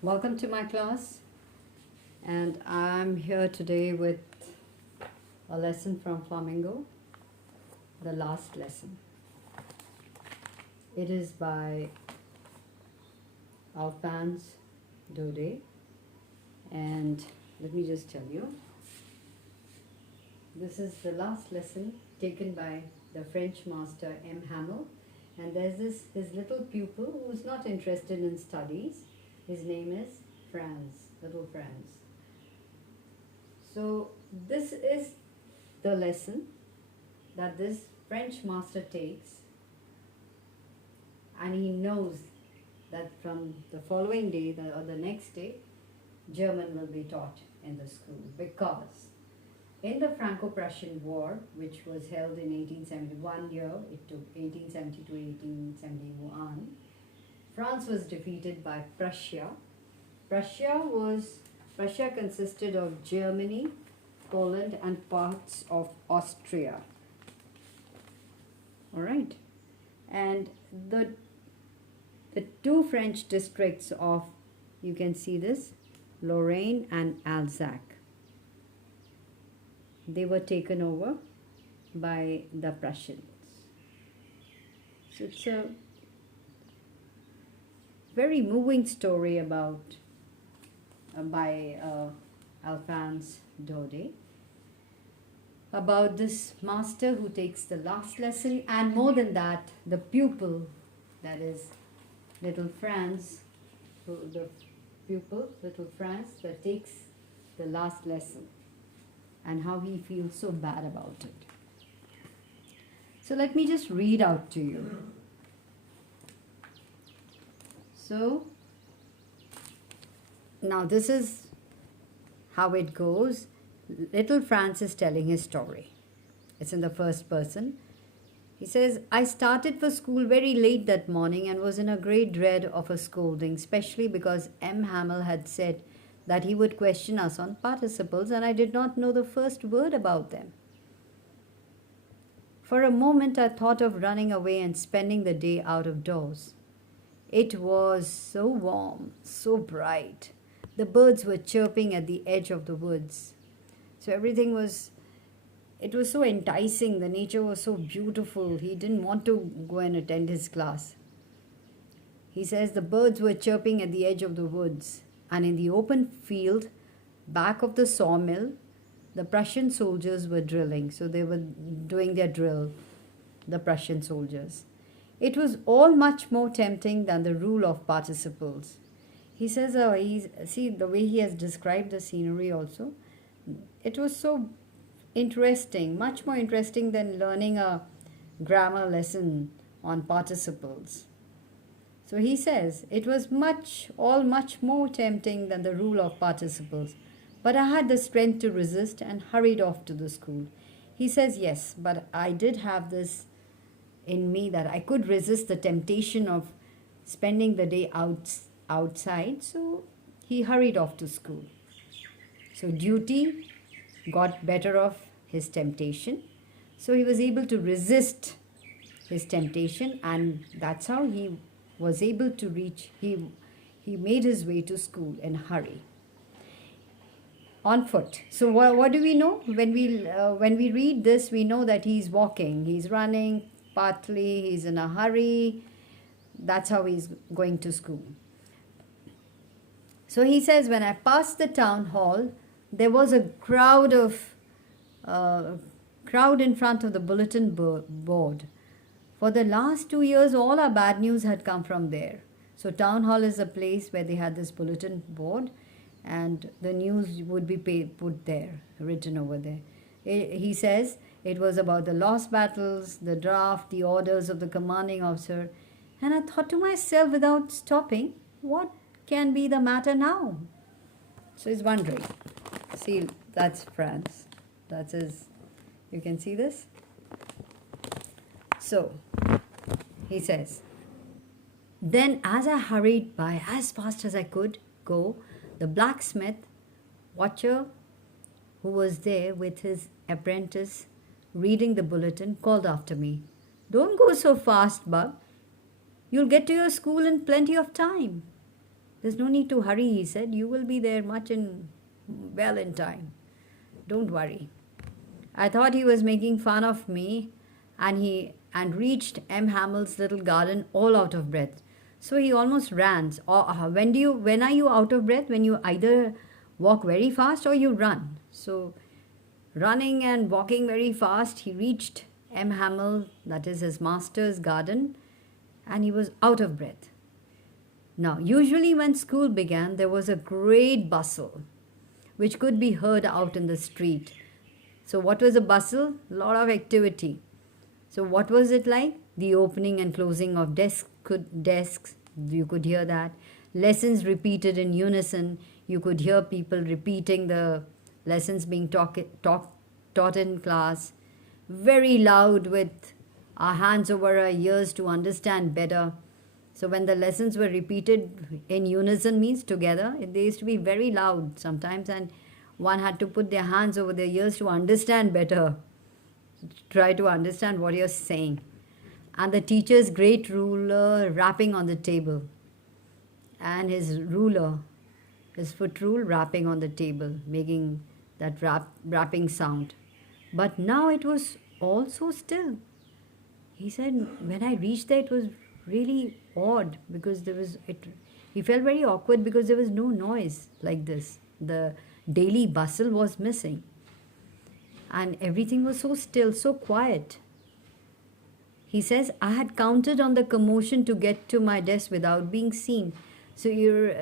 Welcome to my class, and I'm here today with a lesson from Flamingo, the last lesson. It is by Alphanso Daudet, and let me just tell you, this is the last lesson taken by the French master M. Hamel, and there's his little pupil who's not interested in studies. His name is Franz, little Franz. So this is the lesson that this French master takes, and he knows that from the following day or the next day, German will be taught in the school, because in the Franco-Prussian War, which was held in 1871 year, it took 1870 to 1871, France was defeated by Prussia. Prussia consisted of Germany, Poland, and parts of Austria. All right, and the two French districts of, you can see this, Lorraine and Alsace, they were taken over by the Prussians. So it's a very moving story by Alphonse Daudet, about this master who takes the last lesson, and more than that, the pupil, that is little Franz, little Franz, that takes the last lesson, and how he feels so bad about it. So let me just read out to you. So now this is how it goes. Little Franz is telling his story. It's in the first person. He says, I started for school very late that morning and was in a great dread of a scolding, especially because M. Hamel had said that he would question us on participles, and I did not know the first word about them. For a moment I thought of running away and spending the day out of doors. It was so warm, so bright. The birds were chirping at the edge of the woods. So it was so enticing. The nature was so beautiful. He didn't want to go and attend his class. He says the birds were chirping at the edge of the woods, and in the open field back of the sawmill, the Prussian soldiers were drilling. So they were doing their drill, the Prussian soldiers. It was all much more tempting than the rule of participles. He says, see the way he has described the scenery also, it was so interesting, much more interesting than learning a grammar lesson on participles. So he says, it was much more tempting than the rule of participles. But I had the strength to resist and hurried off to the school. He says, yes, but I did have this in me that I could resist the temptation of spending the day outside, so he hurried off to school. So duty got better of his temptation, so he was able to resist his temptation, and that's how he was able to reach, he made his way to school in a hurry, on foot. So what do we know? When we read this, we know that he's walking, he's running, partly he's in a hurry. That's how he's going to school. So he says, when I passed the town hall, there was a crowd in front of the bulletin board. For the last 2 years, all our bad news had come from there. So town hall is a place where they had this bulletin board, and the news would be put there, written over there. He says, it was about the lost battles, the draft, the orders of the commanding officer. And I thought to myself without stopping, what can be the matter now? So he's wondering. See, that's Franz. That's his, you can see this? So, he says, then as I hurried by as fast as I could go, the blacksmith, watcher, who was there with his apprentice, reading the bulletin, called after me, don't go so fast, Bub. You'll get to your school in plenty of time. There's no need to hurry, he said. You will be there well in time. Don't worry. I thought he was making fun of me, and reached M. Hamel's little garden all out of breath. So he almost ran. When are you out of breath? When you either walk very fast or you run. So running and walking very fast, he reached M. Hamel, that is his master's garden, and he was out of breath. Now, usually when school began, there was a great bustle, which could be heard out in the street. So what was a bustle? A lot of activity. So what was it like? The opening and closing of desks, you could hear that. Lessons repeated in unison. You could hear people repeating the lessons being taught in class. Very loud, with our hands over our ears to understand better. So when the lessons were repeated in unison, means together, they used to be very loud sometimes, and one had to put their hands over their ears to understand better, try to understand what you're saying. And the teacher's great ruler rapping on the table, and his foot rule rapping on the table, making that rapping sound. But now it was all so still. He said, when I reached there, it was really odd, because he felt very awkward because there was no noise like this. The daily bustle was missing, and everything was so still, so quiet. He says, I had counted on the commotion to get to my desk without being seen. So you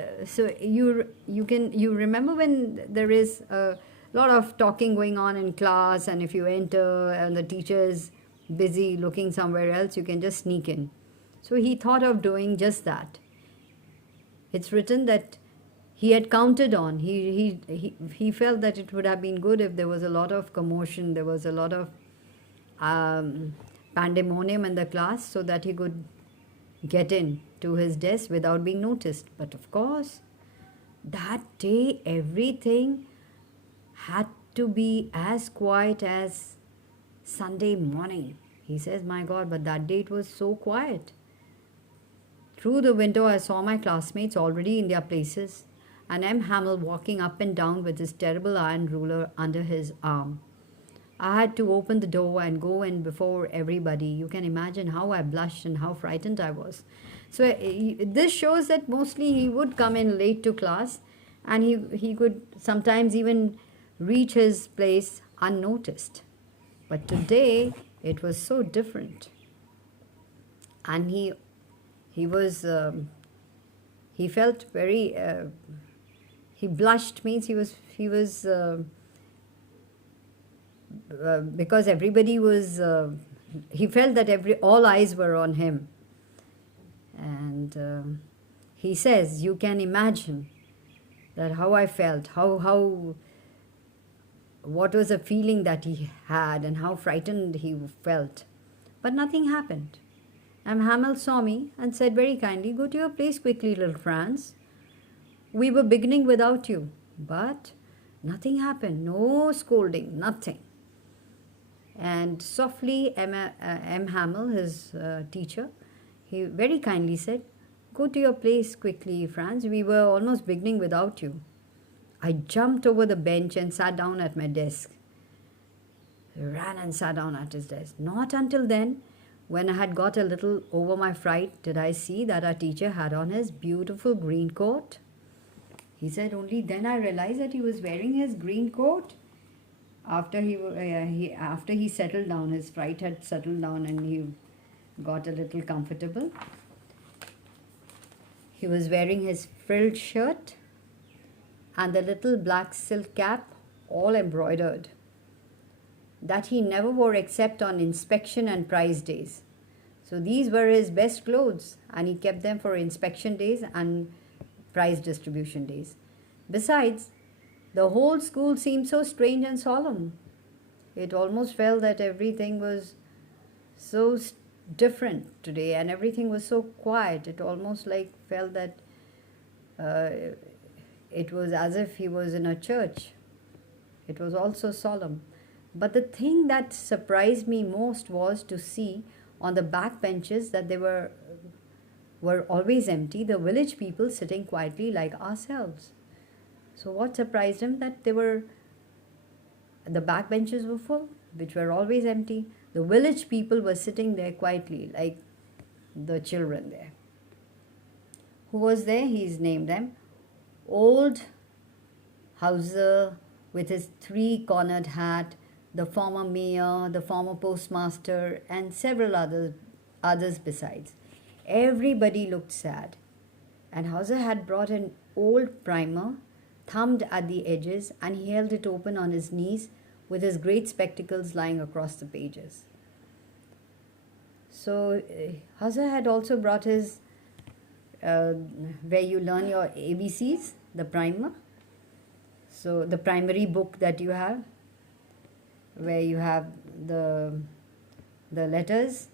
remember when there is a lot of talking going on in class, and if you enter and the teacher is busy looking somewhere else, you can just sneak in. So he thought of doing just that. It's written that he had counted on. He felt that it would have been good if there was a lot of commotion, there was a lot of pandemonium in the class, so that he could get in to his desk without being noticed. But of course, that day everything had to be as quiet as Sunday morning. He says, my God, but that day it was so quiet. Through the window, I saw my classmates already in their places, and M. Hamel walking up and down with his terrible iron ruler under his arm. I had to open the door and go in before everybody. You can imagine how I blushed and how frightened I was. So this shows that mostly he would come in late to class, and he could sometimes even reach his place unnoticed. But today, it was so different. And he felt very, he blushed, means he was because everybody was, he felt that all eyes were on him. And he says, you can imagine that how I felt, what was the feeling that he had, and how frightened he felt. But nothing happened. M. Hamel saw me and said very kindly, go to your place quickly, little Franz. We were beginning without you. But nothing happened, no scolding, nothing. And softly, M. Hamel, his teacher, he very kindly said, go to your place quickly, Franz. We were almost beginning without you. I jumped over the bench and sat down at my desk. He ran and sat down at his desk. Not until then, when I had got a little over my fright, did I see that our teacher had on his beautiful green coat. He said, only then I realized that he was wearing his green coat. After he settled down, his fright had settled down and he got a little comfortable. He was wearing his frilled shirt and the little black silk cap, all embroidered, that he never wore except on inspection and prize days. So these were his best clothes, and he kept them for inspection days and prize distribution days. Besides, the whole school seemed so strange and solemn. It almost felt that everything was so different today, and everything was so quiet. It almost felt that it was as if he was in a church. It was also solemn. But the thing that surprised me most was to see on the back benches that there were were always empty, the village people sitting quietly like ourselves. So what surprised him that the back benches were full, which were always empty. The village people were sitting there quietly like the children there. Who was there? He's named them Old Hauser with his three-cornered hat, the former mayor, the former postmaster, and several others besides. Everybody looked sad, and Hauser had brought an old primer, thumbed at the edges, and he held it open on his knees with his great spectacles lying across the pages. So Hauser had also brought his where you learn your ABCs, the primer. So the primary book that you have, where you have the letters.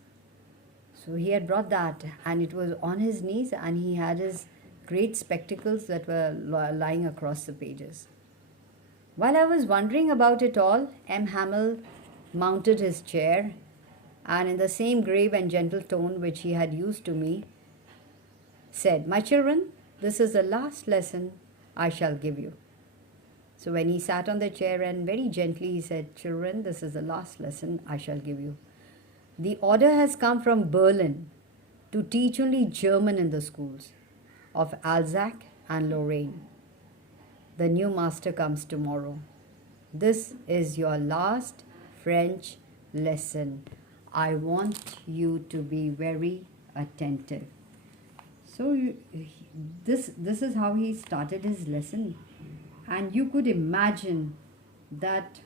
So he had brought that, and it was on his knees, and he had his great spectacles that were lying across the pages. While I was wondering about it all, M. Hamel mounted his chair, and in the same grave and gentle tone which he had used to me, said, "My children, this is the last lesson I shall give you." So when he sat on the chair and very gently he said, "Children, this is the last lesson I shall give you. The order has come from Berlin to teach only German in the schools of Alsace and Lorraine. The new master comes tomorrow. This is your last French lesson. I want you to be very attentive." So this is how he started his lesson. And you could imagine that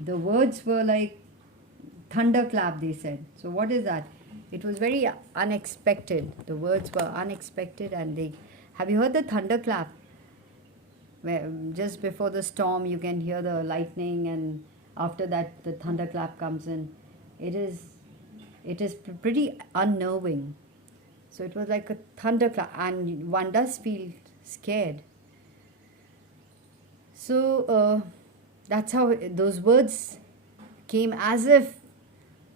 the words were like thunderclap, they said. So what is that? It was very unexpected. The words were unexpected, and they... Have you heard the thunderclap? Where just before the storm you can hear the lightning, and after that the thunderclap comes in. It is pretty unnerving. So it was like a thunderclap, and one does feel scared. So that's how those words came, as if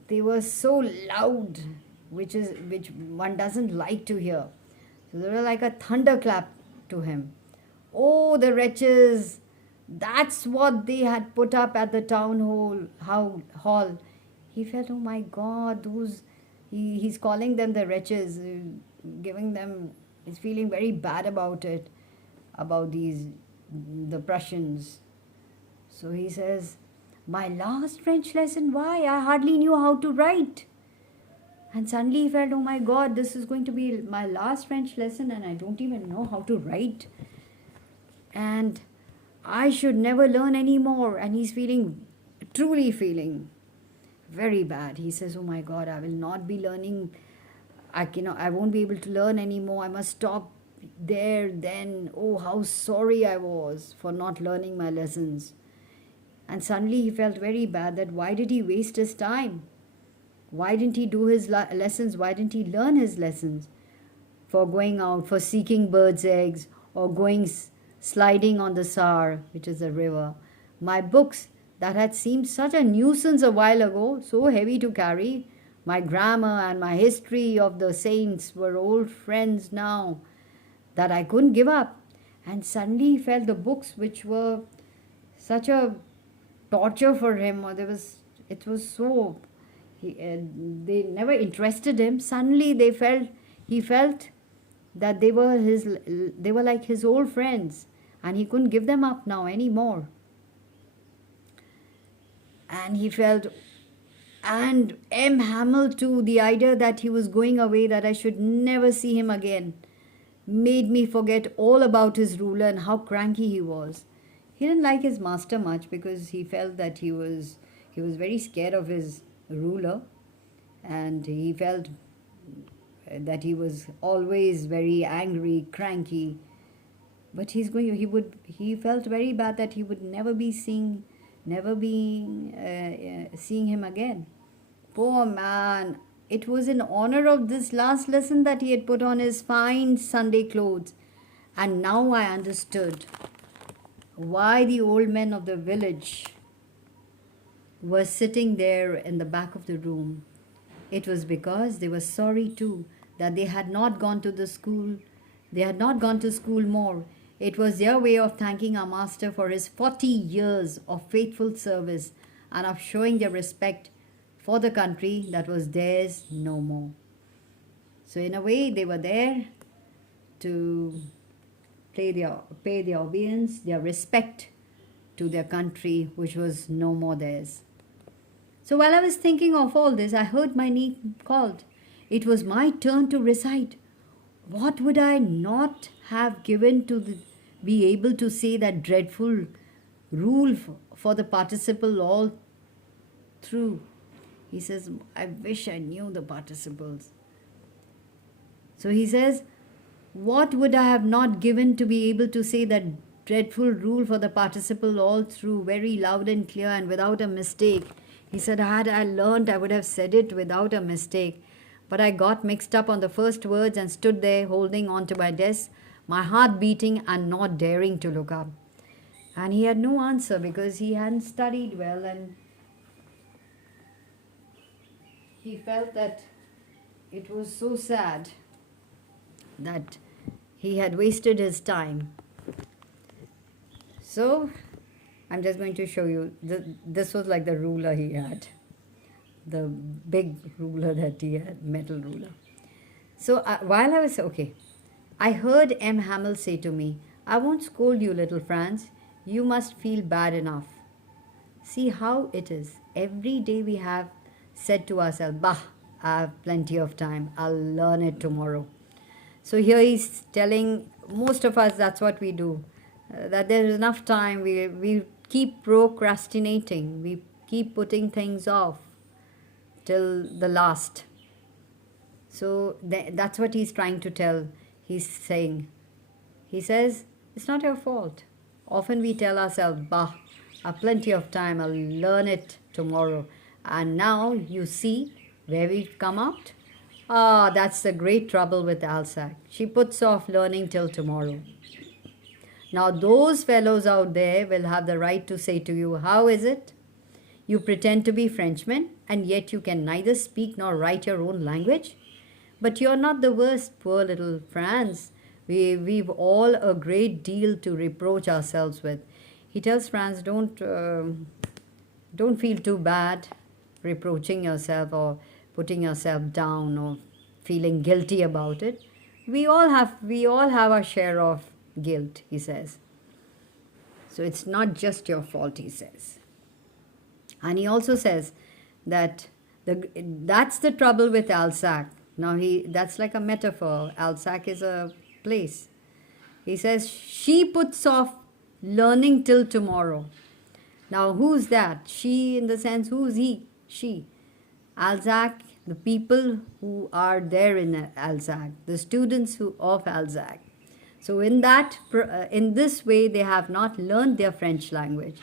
they were so loud, which one doesn't like to hear. So they were like a thunderclap to him. Oh, the wretches! That's what they had put up at the town hall. He felt, oh my God, he's calling them the wretches, giving them. He's feeling very bad about it, about the Prussians. So he says, "My last French lesson, why? I hardly knew how to write." And suddenly he felt, oh my God, this is going to be my last French lesson, and I don't even know how to write. And I should never learn anymore. And he's truly feeling very bad. He says, oh my God, I will not be learning. I won't be able to learn anymore. I must stop there then. Oh, how sorry I was for not learning my lessons. And suddenly he felt very bad that why did he waste his time? Why didn't he do his lessons? Why didn't he learn his lessons? For going out, for seeking birds' eggs, or going sliding on the Saar, which is a river. My books that had seemed such a nuisance a while ago, so heavy to carry, my grammar and my history of the saints were old friends now that I couldn't give up. And suddenly he felt the books, which were such a torture for him, or it was so, they never interested him. Suddenly he felt that they were like his old friends, and he couldn't give them up now anymore. And he felt, and M. Hamel too, the idea that he was going away, that I should never see him again, made me forget all about his ruler and how cranky he was. He didn't like his master much because he felt that he was very scared of his ruler, and he felt that he was always very angry, cranky. But he felt very bad that he would never be seeing him again. Poor man. It was in honor of this last lesson that he had put on his fine Sunday clothes. And now I understood why the old men of the village were sitting there in the back of the room. It was because they were sorry too that they had not gone to the school, they had not gone to school more. It was their way of thanking our master for his 40 years of faithful service and of showing their respect for the country that was theirs no more. So in a way, they were there to pay their obedience, their respect to their country, which was no more theirs. So while I was thinking of all this, I heard my name called. It was my turn to recite. What would I not have given to be able to say that dreadful rule for the participle all through? He says, I wish I knew the participles. So he says, what would I have not given to be able to say that dreadful rule for the participle all through, very loud and clear and without a mistake? He said, had I learned, I would have said it without a mistake. But I got mixed up on the first words and stood there holding on to my desk, my heart beating and not daring to look up. And he had no answer because he hadn't studied well, and he felt that it was so sad that he had wasted his time. So I'm just going to show you. This was like the ruler he had. The big ruler that he had, metal ruler. So while I was, I heard M. Hamel say to me, I won't scold you, little Franz. You must feel bad enough. See how it is. Every day we have said to ourselves, bah, I have plenty of time. I'll learn it tomorrow. So here he's telling most of us that's what we do. That there's enough time. We keep procrastinating. We keep putting things off till the last. So that's what he's trying to tell. He's saying, he says, it's not your fault. Often we tell ourselves, bah, I have plenty of time, I'll learn it tomorrow. And now you see where we've come out. Ah, that's the great trouble with Alsac. She puts off learning till tomorrow. Now those fellows out there will have the right to say to you, how is it? You pretend to be Frenchmen, and yet you can neither speak nor write your own language? But you're not the worst, poor little Franz. We've all a great deal to reproach ourselves with. He tells Franz, don't feel too bad reproaching yourself or putting yourself down or feeling guilty about it. We all have our share of guilt, he says. So it's not just your fault, he says. And he also says that that's the trouble with Alsac. Now that's like a metaphor. Alsac is a place. He says she puts off learning till tomorrow. Now who's that? She, in the sense, who's he? She. Alsac, the people who are there in Alsac, the students of Alsac. So in this way, they have not learned their French language.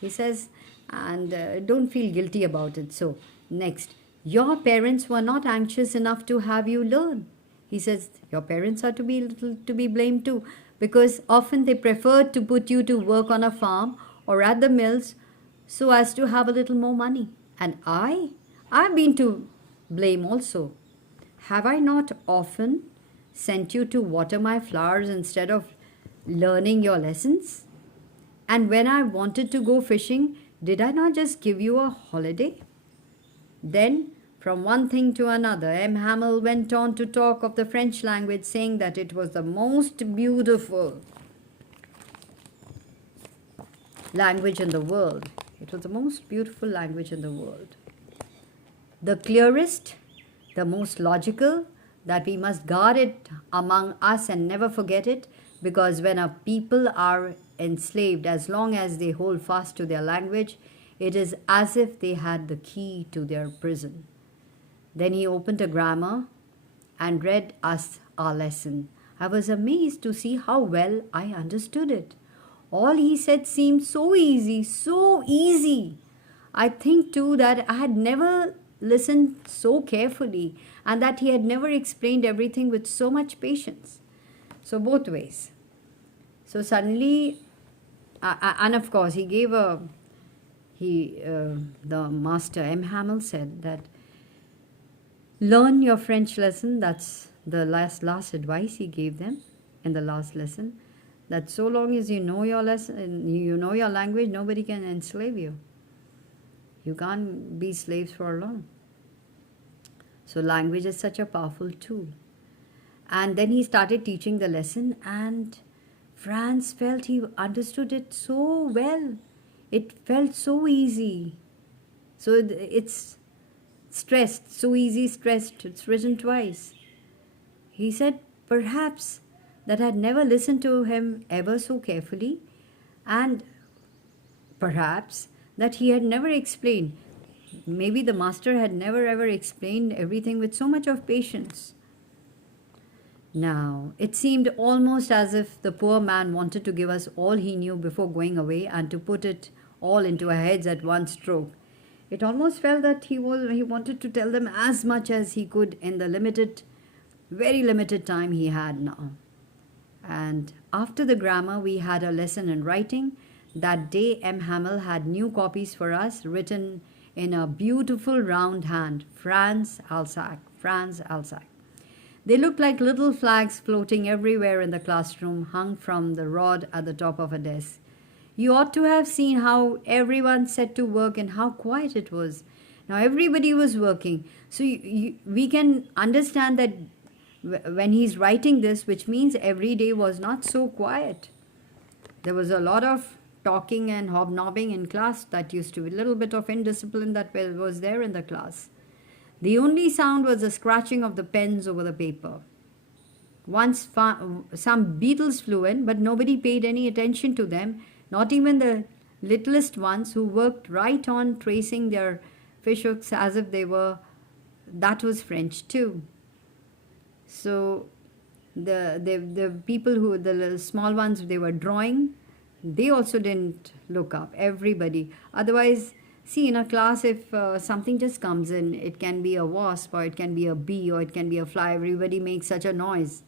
He says, and don't feel guilty about it. So next, your parents were not anxious enough to have you learn. He says, your parents are to be blamed too, because often they preferred to put you to work on a farm or at the mills so as to have a little more money. And I've been to blame also. Have I not often sent you to water my flowers instead of learning your lessons? And when I wanted to go fishing, did I not just give you a holiday? Then, from one thing to another, M. Hamel went on to talk of the French language, saying that it was the most beautiful language in the world. It was the most beautiful language in the world. The clearest, the most logical, that we must guard it among us and never forget it, because when a people are enslaved, as long as they hold fast to their language, it is as if they had the key to their prison. Then he opened a grammar and read us our lesson. I was amazed to see how well I understood it. All he said seemed so easy, so easy. I think too that I had never listened so carefully and that he had never explained everything with so much patience. So both ways. So suddenly, and of course he gave the master M. Hamel said that learn your French lesson, that's the last advice he gave them in the last lesson, that so long as you know your lesson, you know your language, nobody can enslave you. You can't be slaves for long. So language is such a powerful tool. And then he started teaching the lesson, and Franz felt he understood it so well. It felt so easy. So it's stressed, so easy, stressed. It's written twice. He said perhaps that had never listened to him ever so carefully, and perhaps that he had never explained. Maybe the master had never ever explained everything with so much of patience. Now, it seemed almost as if the poor man wanted to give us all he knew before going away and to put it all into our heads at one stroke. It almost felt that he wanted to tell them as much as he could in the very limited time he had now. And after the grammar, we had a lesson in writing. That day, M. Hamel had new copies for us, written in a beautiful round hand, Franz Alsace, Franz Alsace. They looked like little flags floating everywhere in the classroom, hung from the rod at the top of a desk. You ought to have seen how everyone set to work and how quiet it was. Now everybody was working. So we can understand that when he's writing this, which means every day was not so quiet. There was a lot of talking and hobnobbing in class. That used to be a little bit of indiscipline that was there in the class. The only sound was the scratching of the pens over the paper. Once some beetles flew in, but nobody paid any attention to them, not even the littlest ones who worked right on tracing their fishhooks as if that was French too. So the people the small ones, they were drawing, they also didn't look up, everybody. Otherwise, see, in a class, if something just comes in, it can be a wasp or it can be a bee or it can be a fly, everybody makes such a noise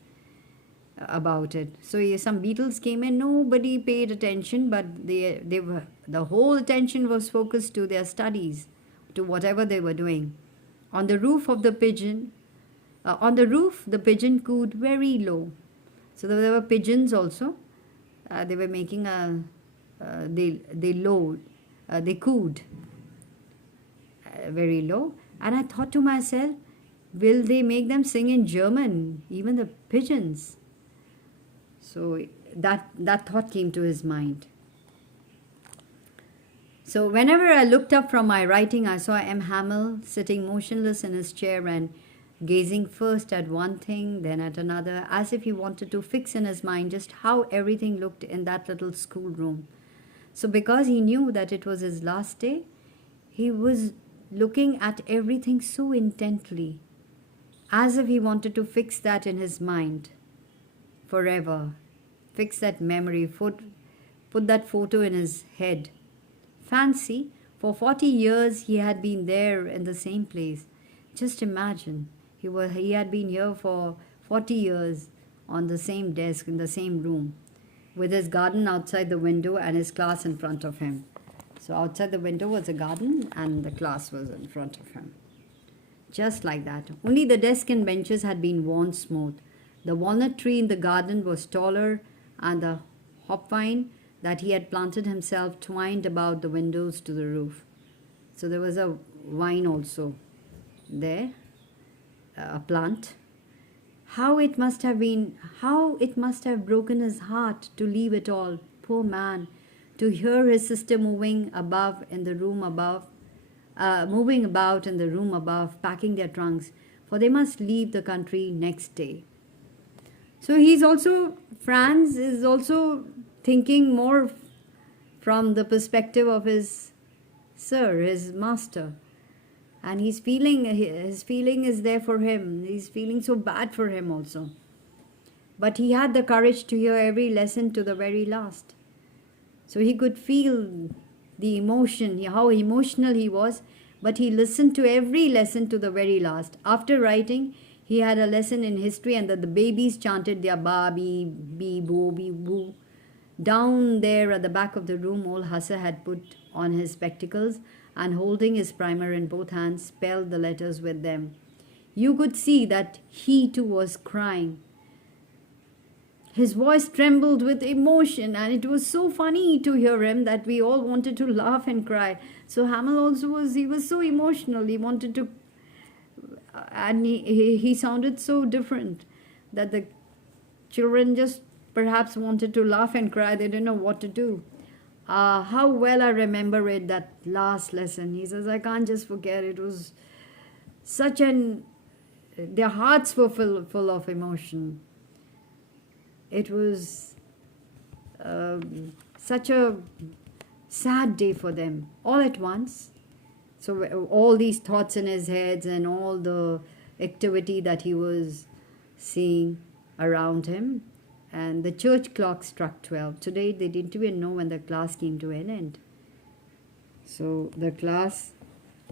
about it. So some beetles came in, nobody paid attention, but the whole attention was focused to their studies, to whatever they were doing. On the roof, the pigeon cooed very low. So there were pigeons also. They were making they cooed very low. And I thought to myself, will they make them sing in German, even the pigeons? So that thought came to his mind. So whenever I looked up from my writing, I saw M. Hamel sitting motionless in his chair and gazing first at one thing, then at another, as if he wanted to fix in his mind just how everything looked in that little schoolroom. So because he knew that it was his last day, he was looking at everything so intently, as if he wanted to fix that in his mind forever, fix that memory, put that photo in his head. Fancy, for 40 years he had been there in the same place. Just imagine, he had been here for 40 years on the same desk in the same room, with his garden outside the window and his class in front of him. So outside the window was a garden and the class was in front of him. Just like that. Only the desk and benches had been worn smooth. The walnut tree in the garden was taller, and the hopvine that he had planted himself twined about the windows to the roof. So there was a vine also there, a plant. How it must have broken his heart to leave it all, poor man, to hear his sister moving about in the room above, packing their trunks, for they must leave the country next day. So Franz is also thinking more from the perspective of his master. And his feeling is there for him. He's feeling so bad for him also. But he had the courage to hear every lesson to the very last. So he could feel the emotion, how emotional he was, but he listened to every lesson to the very last. After writing, he had a lesson in history, and the babies chanted their ba, bee, boo, bee, boo. Down there at the back of the room, old Hasse had put on his spectacles and, holding his primer in both hands, spelled the letters with them. You could see that he too was crying. His voice trembled with emotion, and it was so funny to hear him that we all wanted to laugh and cry. So Hamel also he was so emotional. He wanted to, and he sounded so different that the children just perhaps wanted to laugh and cry. They didn't know what to do. How well I remember it, that last lesson. He says, I can't just forget. It was such an, their hearts were full of emotion. It was such a sad day for them, all at once. So all these thoughts in his head and all the activity that he was seeing around him. And the church clock struck 12. Today they didn't even know when the class came to an end. So the class,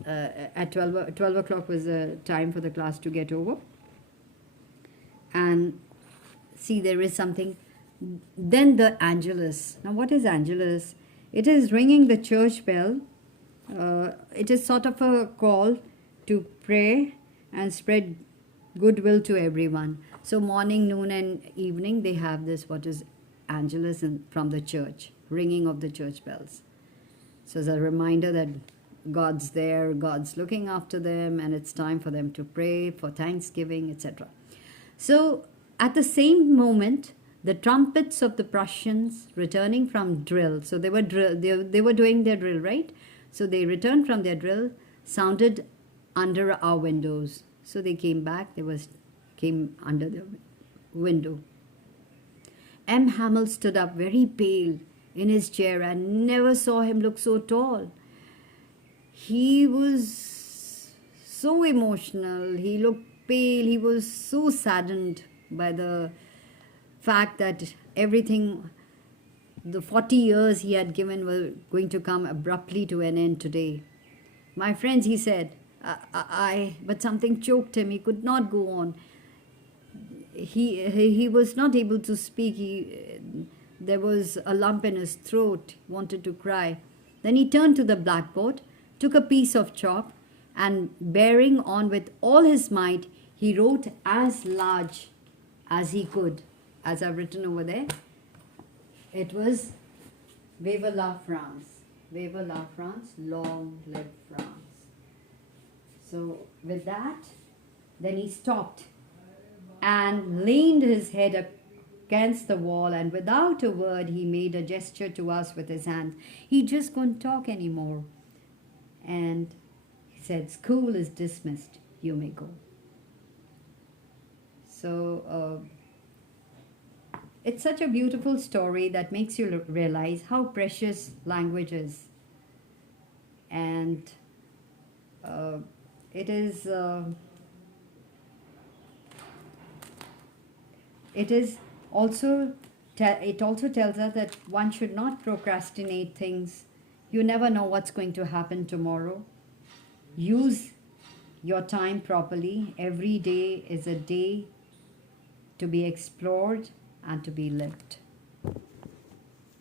at 12 o'clock was the time for the class to get over. And see, there is something. Then the Angelus. Now what is Angelus? It is ringing the church bell. It is sort of a call to pray and spread goodwill to everyone. So morning, noon and evening they have this, what is Angelus from the church, ringing of the church bells. So as a reminder that God's there, God's looking after them, and it's time for them to pray for thanksgiving, etc. So at the same moment, the trumpets of the Prussians returning from drill, so they were doing their drill, right? So they returned from their drill, sounded under our windows. So they came back, came under the window. M. Hamel stood up very pale in his chair and never saw him look so tall. He was so emotional, he looked pale, he was so saddened by the fact that everything, the 40 years he had given were going to come abruptly to an end today. My friends, he said, but something choked him. He could not go on. He was not able to speak. There was a lump in his throat. He wanted to cry. Then he turned to the blackboard, took a piece of chalk, and bearing on with all his might, he wrote as large as he could, as I've written over there. It was Vive la France. Vive la France, long live France. So with that, then he stopped and leaned his head against the wall, and without a word he made a gesture to us with his hand. He just couldn't talk anymore. And he said, school is dismissed, you may go. So it's such a beautiful story that makes you realize how precious language is. And it also tells us that one should not procrastinate things. You never know what's going to happen tomorrow. Use your time properly. Every day is a day to be explored and to be lived.